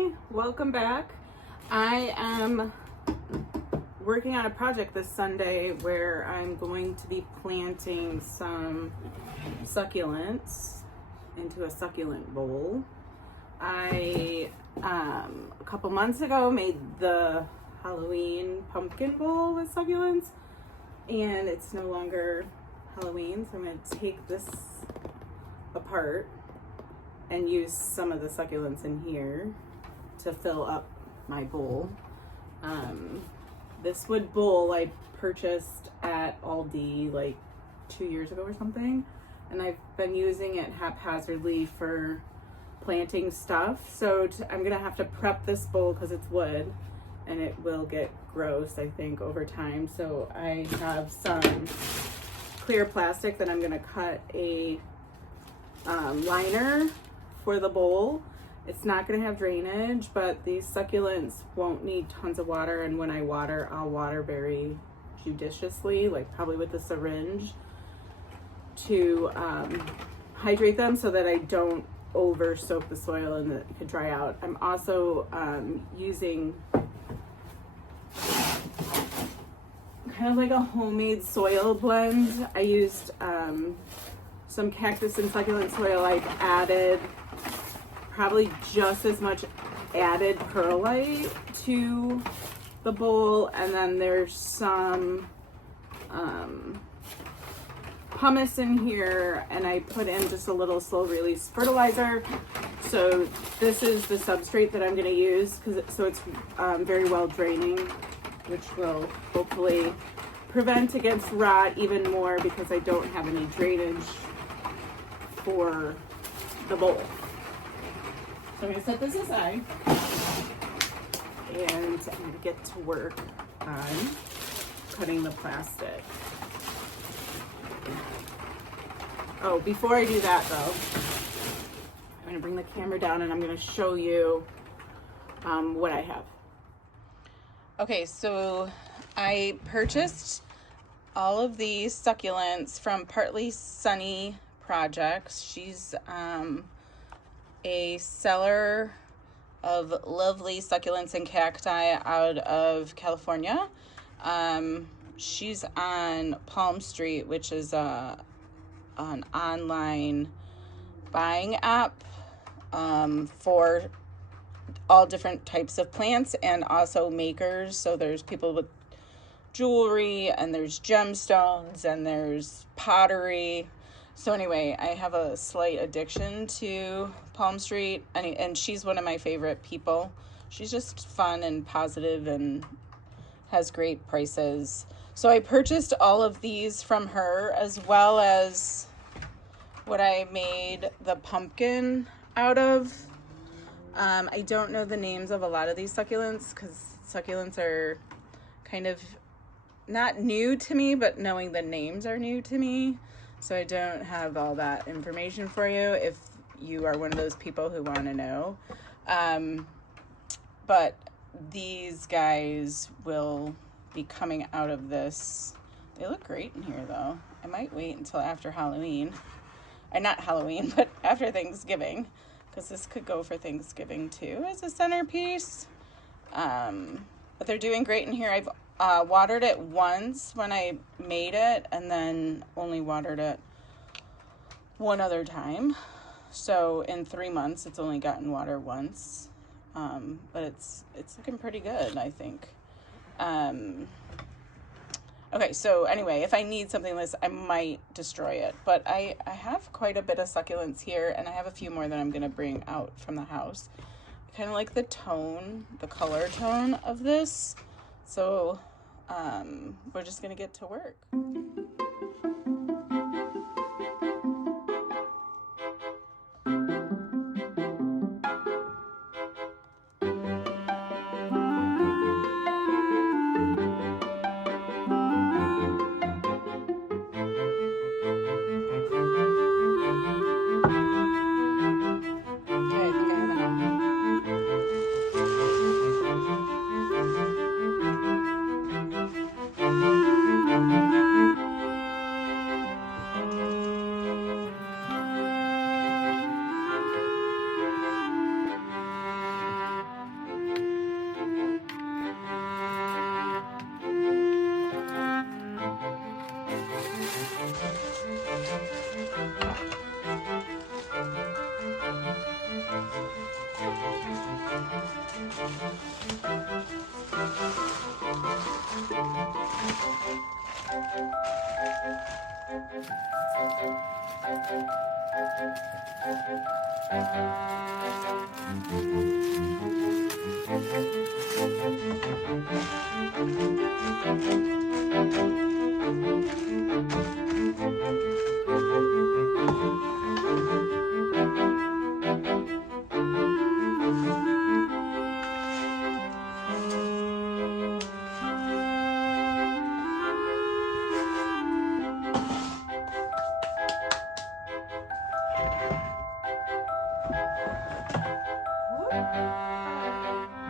Hi, welcome back. I am working on a project this Sunday where I'm going to be planting some succulents into a succulent bowl. I a couple months ago made the Halloween pumpkin bowl with succulents, and it's no longer Halloween, so I'm going to take this apart and use some of the succulents in here to fill up my bowl. This wood bowl I purchased at Aldi like 2 years ago or something, and I've been using it haphazardly for planting stuff. So I'm gonna have to prep this bowl because it's wood and it will get gross, I think, over time. So I have some clear plastic that I'm gonna cut a liner for the bowl. It's not going to have drainage, but these succulents won't need tons of water, and when I water, I'll water very judiciously, like probably with a syringe, to hydrate them so that I don't over soak the soil and that it could dry out. I'm also using kind of like a homemade soil blend. I used some cactus and succulent soil. I've added probably just as much added perlite to the bowl, and then there's some pumice in here, and I put in just a little slow release fertilizer. So this is the substrate that I'm going to use, so it's very well draining, which will hopefully prevent against rot even more because I don't have any drainage for the bowl. So I'm going to set this aside, and I'm going to get to work on cutting the plastic. Oh, before I do that though, I'm going to bring the camera down and I'm going to show you what I have. Okay, so I purchased all of these succulents from Partly Sunny Projects. She's a seller of lovely succulents and cacti out of California. She's on Palm Street, which is an online buying app for all different types of plants and also makers. So there's people with jewelry, and there's gemstones, and there's pottery. So anyway, I have a slight addiction to Palm Street, and she's one of my favorite people. She's just fun and positive and has great prices. So I purchased all of these from her, as well as what I made the pumpkin out of. I don't know the names of a lot of these succulents because succulents are kind of not new to me, but knowing the names are new to me. So I don't have all that information for you if you are one of those people who want to know. But these guys will be coming out of this. They look great in here though. I might wait until after Halloween. Not Halloween, but after Thanksgiving, because this could go for Thanksgiving too as a centerpiece. But they're doing great in here. I've watered it once when I made it, and then only watered it one other time. So in 3 months, it's only gotten water once. But it's looking pretty good, I think. Okay, so anyway, if I need something like this, I might destroy it. But I have quite a bit of succulents here, and I have a few more that I'm going to bring out from the house. I kind of like the color tone of this. So we're just going to get to work.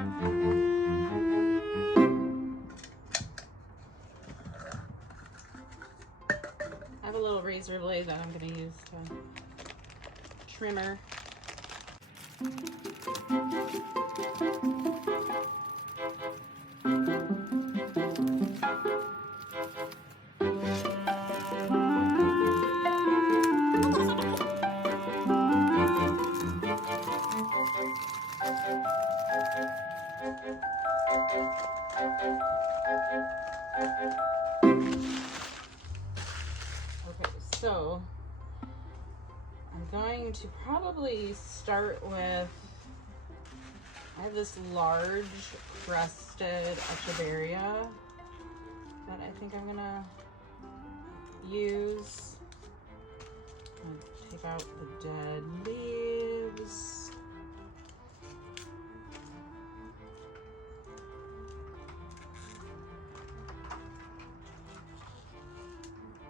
I have a little razor blade that I'm going to use to trimmer. Okay, so I'm going to probably start with, I have this large crested echeveria that I think I'm gonna use. Take out the dead leaves.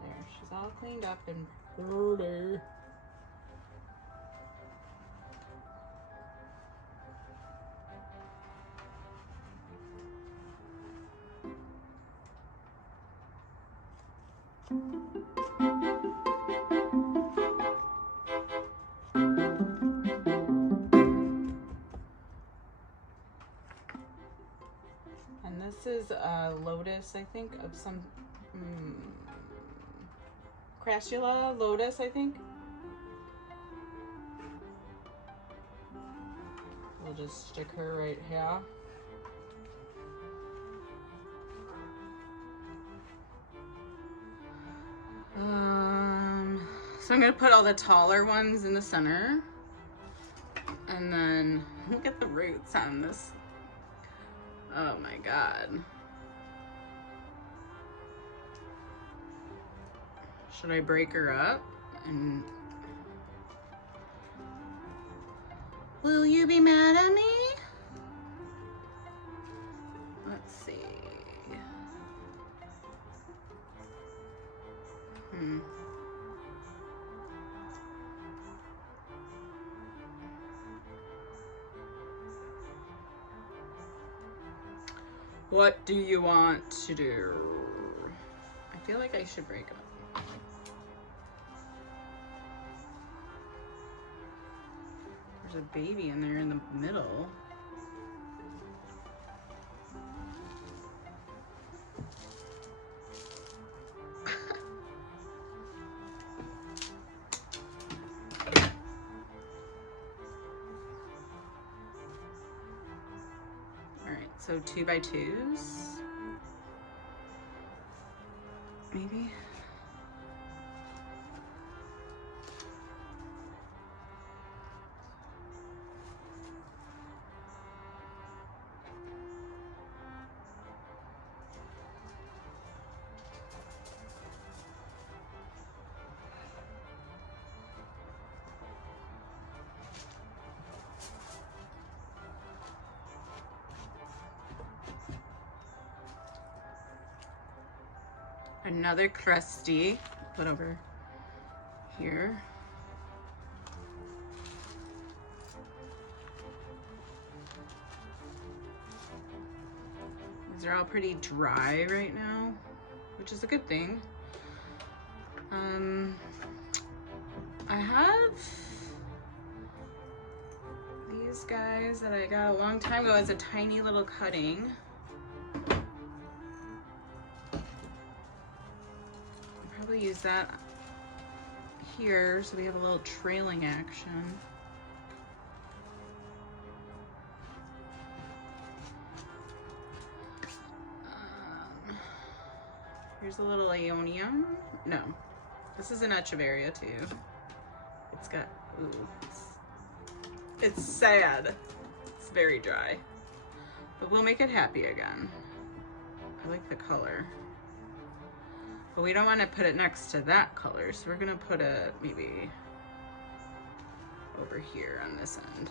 There, she's all cleaned up and pretty. And this is a lotus, I think, of some crassula lotus, I think. We'll just stick her right here. So I'm gonna put all the taller ones in the center. And then look at the roots on this. Oh my God. Should I break her up? And will you be mad at me? Let's see. What do you want to do? I feel like I should break up. There's a baby in there in the middle. So 2 by 2s, maybe. Another crusty, put over here. These are all pretty dry right now, which is a good thing. I have these guys that I got a long time ago as a tiny little cutting. Use that here so we have a little trailing action. Here's a little Ionium. No, this is an Echeveria too. It's got, ooh, it's sad. It's very dry, but we'll make it happy again. I like the color. But we don't want to put it next to that color, so we're gonna put it maybe over here on this end.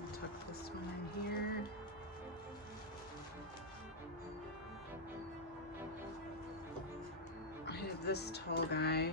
I'll tuck this one in here. I had of this tall guy.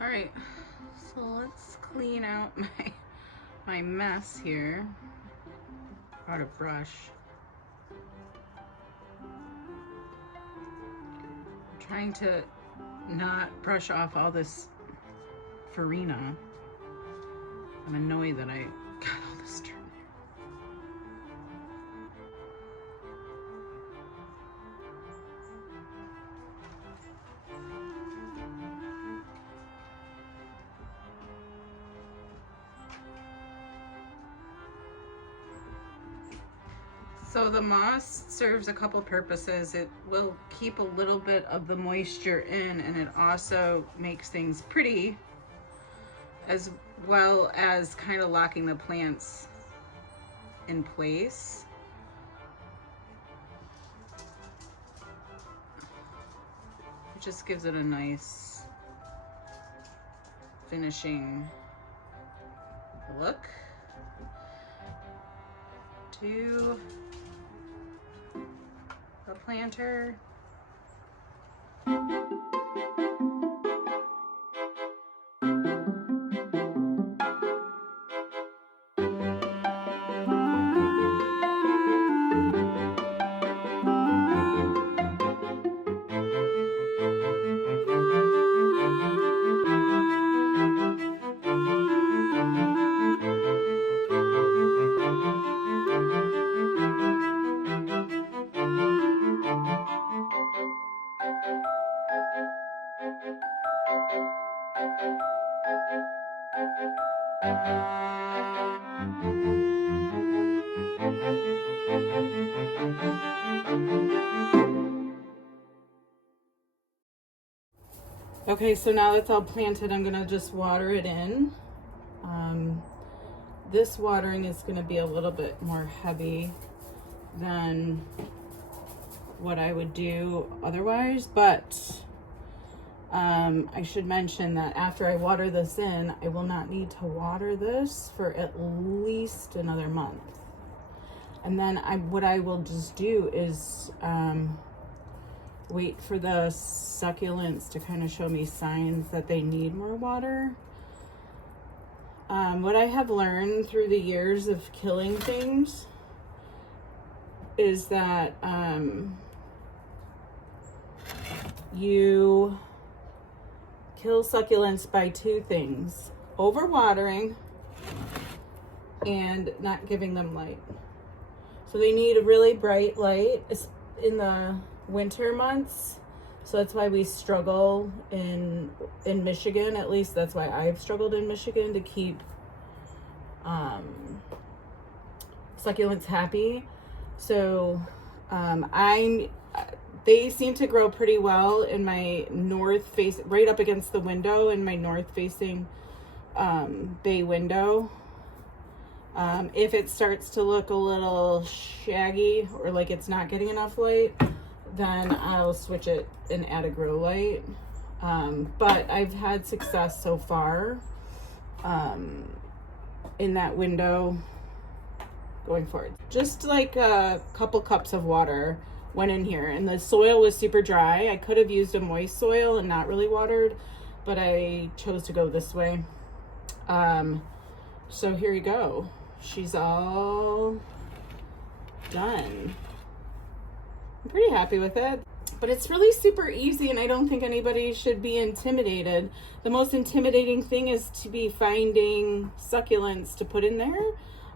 All right, so let's clean out my mess here. Brought a brush. I'm trying to not brush off all this farina. I'm annoyed that I got all this dirt. So the moss serves a couple purposes. It will keep a little bit of the moisture in, and it also makes things pretty, as well as kind of locking the plants in place. It just gives it a nice finishing look to the planter. Okay, so now that's all planted, I'm gonna just water it in. This watering is gonna be a little bit more heavy than what I would do otherwise, but I should mention that after I water this in, I will not need to water this for at least another month. And then what I will just do is wait for the succulents to kind of show me signs that they need more water. What I have learned through the years of killing things is that you kill succulents by two things: overwatering and not giving them light. So they need a really bright light in the winter months. So that's why we struggle in Michigan. At least that's why I've struggled in Michigan to keep succulents happy. So they seem to grow pretty well in my north face, right up against the window in my north facing bay window. If it starts to look a little shaggy or like it's not getting enough light, then I'll switch it and add a grow light. But I've had success so far in that window going forward. Just like a couple cups of water went in here, and the soil was super dry. I could have used a moist soil and not really watered, but I chose to go this way. So here you go. She's all done. I'm pretty happy with it, but it's really super easy, and I don't think anybody should be intimidated. The most intimidating thing is to be finding succulents to put in there,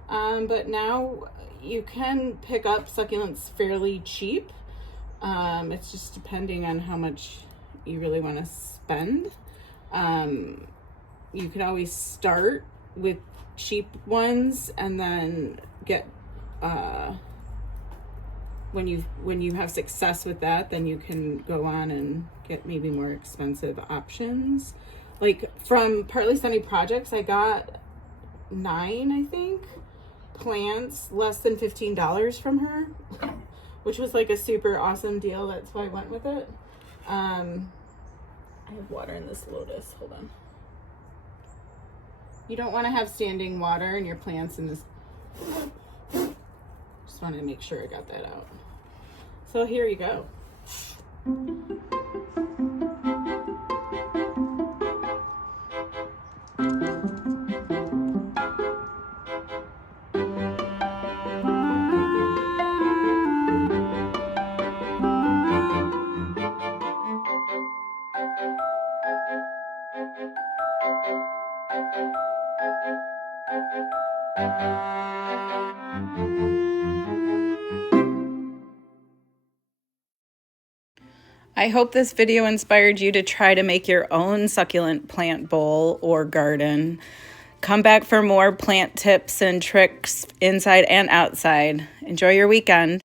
but now you can pick up succulents fairly cheap. It's just depending on how much you really want to spend. You can always start with cheap ones and then get when you have success with that, then you can go on and get maybe more expensive options. Like from Partly Sunny Projects, I got 9, I think, plants less than $15 from her, which was like a super awesome deal. That's why I went with it. I have water in this lotus. Hold on. You don't want to have standing water in your plants in this. Just wanted to make sure I got that out. So here you go. I hope this video inspired you to try to make your own succulent plant bowl or garden. Come back for more plant tips and tricks inside and outside. Enjoy your weekend.